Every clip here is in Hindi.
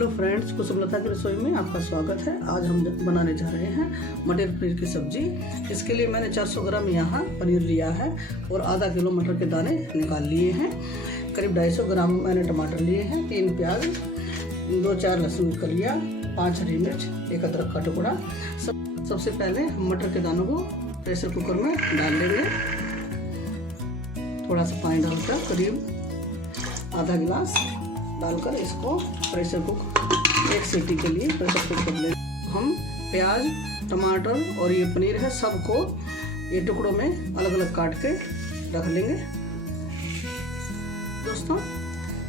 हेलो फ्रेंड्स, कुसुमलता की रसोई में आपका स्वागत है। आज हम बनाने जा रहे हैं मटर पनीर की सब्जी। इसके लिए मैंने 400 ग्राम यहाँ पनीर लिया है और आधा किलो मटर के दाने निकाल लिए हैं। करीब 250 ग्राम मैंने टमाटर लिए हैं, 3 प्याज, 2-4 लहसुन का लिया, 5 हरी मिर्च, 1 अदरक का टुकड़ा। सबसे पहले हम मटर के दानों को प्रेशर कुकर में डाल लेंगे। थोड़ा सा पानी डालकर करीब आधा गिलास डालकर इसको प्रेशर कुक 1 सीटी के लिए प्रेशर कुक कर लेंगे। हम प्याज, टमाटर और ये पनीर है सबको ये टुकड़ों में अलग अलग काट के रख लेंगे। दोस्तों,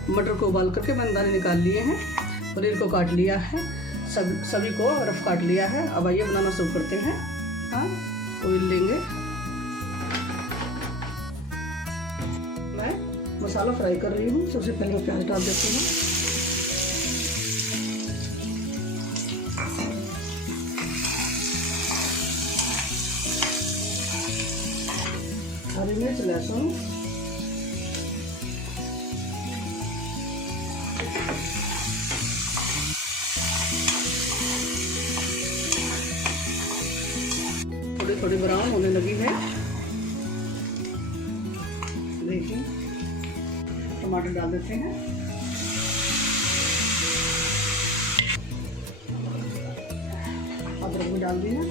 मटर को उबाल करके मैंने दाने निकाल लिए हैं, पनीर को काट लिया है, सभी को रफ काट लिया है। अब आइए बनाना शुरू करते हैं। ऑयल लेंगे, मैं मसाला फ्राई कर रही हूँ। सबसे पहले मैं प्याज डाल देती हूँ, हरी मिर्च, लहसुन, थोड़ी थोड़ी ब्राउन होने लगी है। देखिए, टमाटर डाल देते हैं, अदरक भी डाल दिया,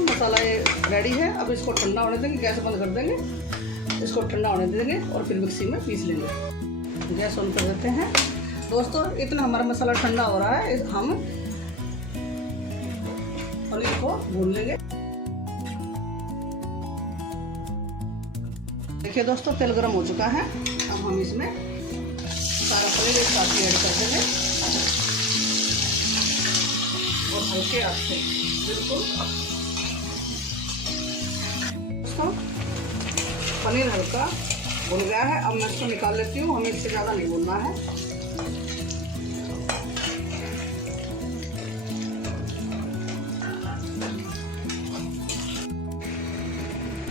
मसाला ये रेडी है। अब इसको ठंडा होने देंगे, गैस बंद कर देंगे, इसको ठंडा होने देंगे और फिर मिक्सी में पीस लेंगे। गैस ऑन कर देते हैं। दोस्तों, इतना हमारा मसाला ठंडा हो रहा है, हम पनीर को भून लेंगे। देखिए दोस्तों, तेल गर्म हो चुका है। अब हम इसमें सारा पनीर एक साथ ऐड कर देंगे और हल्के आंच से बिल्कुल। पनीर हल्का भुन गया है। अब मैं इसको निकाल लेती हूँ, हमें इससे ज़्यादा नहीं भूनना है।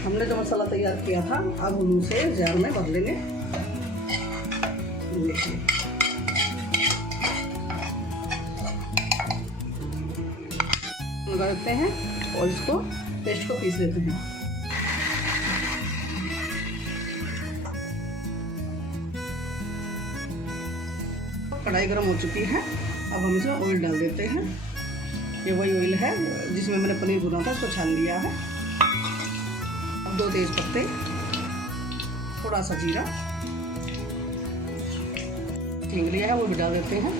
हमने जो मसाला तैयार किया था, अब हम उसे जार में भर लेंगे। लगा देते हैं और इसको पेस्ट को पीस लेते हैं। कढ़ाई गर्म हो चुकी है। अब हम इसमें ऑयल डाल देते हैं। ये वही ऑयल है जिसमें मैंने पनीर भुना था, उसको छान लिया है। अब 2 तेज पत्ते, थोड़ा सा जीरा, हींग लिया है वो भी डाल देते हैं।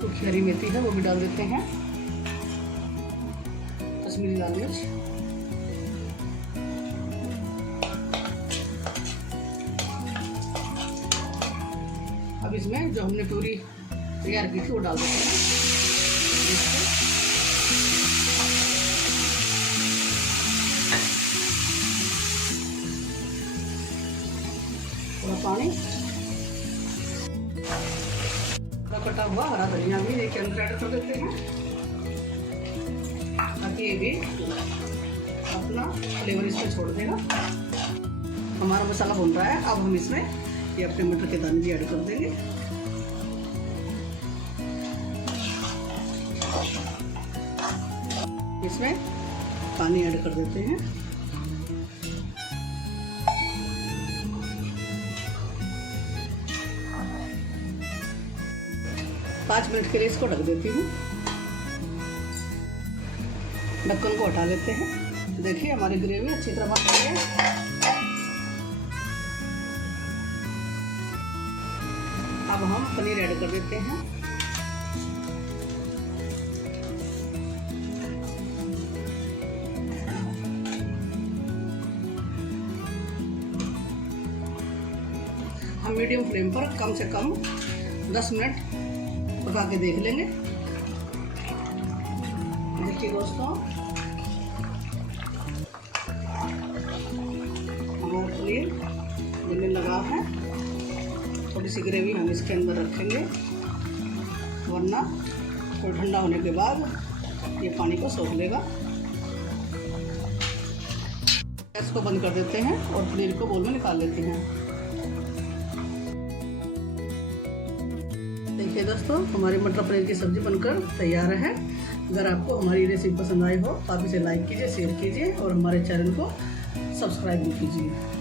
सूखी हरी मेथी है वो भी डाल देते हैं। कश्मीरी लाल मिर्च, अब इसमें जो हमने प्यूरी तैयार की थी वो डाल देते हैं। थोड़ा पानी, थोड़ा कटा हुआ हरा धनिया भी एक अंदर ऐड कर देते हैं ताकि ये भी अपना फ्लेवर इसमें छोड़ देगा। हमारा मसाला भुन रहा है। अब हम इसमें ये अपने मटर के दाने भी ऐड कर देंगे। इसमें पानी ऐड कर देते हैं। पाँच मिनट के लिए इसको ढक देती हूँ। ढक्कन को हटा लेते हैं। देखिए, हमारी ग्रेवी अच्छी तरह पक गई है। अब अब हम पनीर ऐड कर देते हैं। हम मीडियम फ्लेम पर कम से कम 10 मिनट पका के देख लेंगे। देखिए दोस्तों, हमारा पनीर बनने लगा है। थोड़ी सी ग्रेवी हम इसके अंदर रखेंगे, वरना थोड़ा ठंडा होने के बाद ये पानी को सोख लेगा। गैस को बंद कर देते हैं और पनीर को बोल में निकाल लेते हैं। देखिए दोस्तों, हमारी मटर पनीर की सब्ज़ी बनकर तैयार है। अगर आपको हमारी रेसिपी पसंद आई हो तो आप इसे लाइक कीजिए, शेयर कीजिए और हमारे चैनल को सब्सक्राइब भी कीजिए।